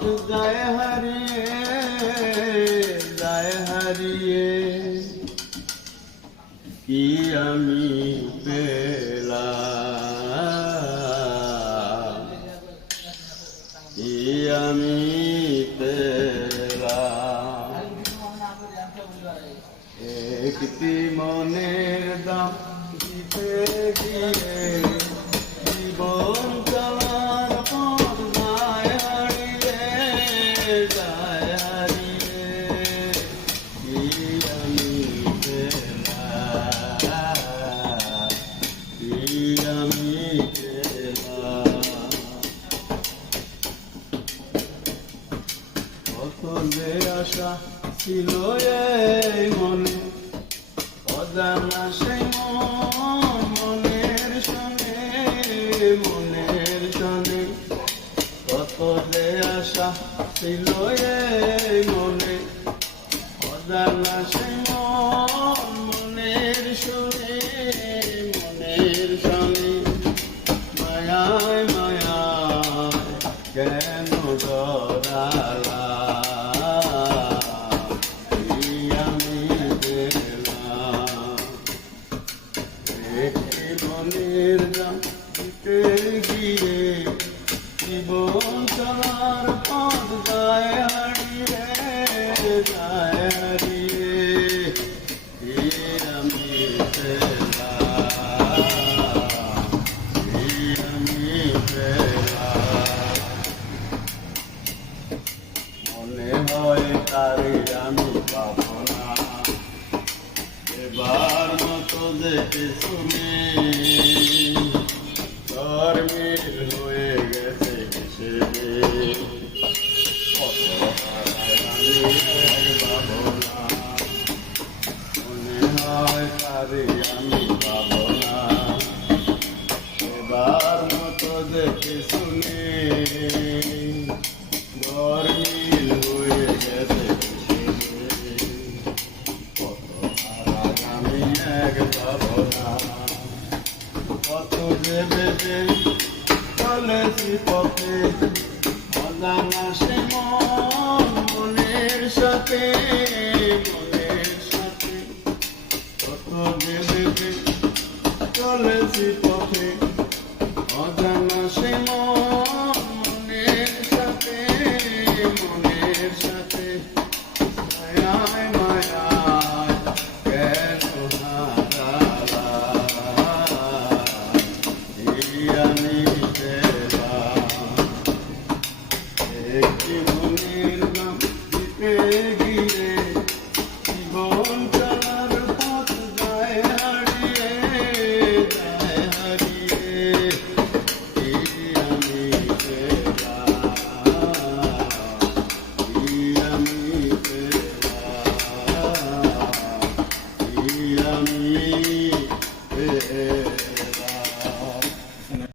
পথ যায় হারিয়ে কি আমি পেলাম, কি আমি পেলাম। একটি মনের দাম দিতে গিয়ে জীবন চলার পথ যায় হারিয়ে কি আমি পেলাম, কি আমি পেলাম। কতলে আশা ছিল এই মনে, অজানা সেই মনের সনে কতলে আশা ছিল এই মনে, অজানা সেই মনের সনে মায়ায় মায়ায় কেন ডরালা, মনের দাম দিতে গিয়ে জীবন চলার পথ যায় হারিয়ে কি আমি পেলাম, কি আমি পেলাম। মনে হয় তারে আমি পাবো না, এবার মতো দেখে শুনে ধর্মের হয়ে গেছে হিসেবে। কত আমি এক পাবো না, মনে হয় তারে আমি পাবো না, এবার মতো দেখে শুনে ধর্মের হয়ে গেছে হিসেবে। কত ভেবে চলেছি পথে, অজানা সে মনের সাথে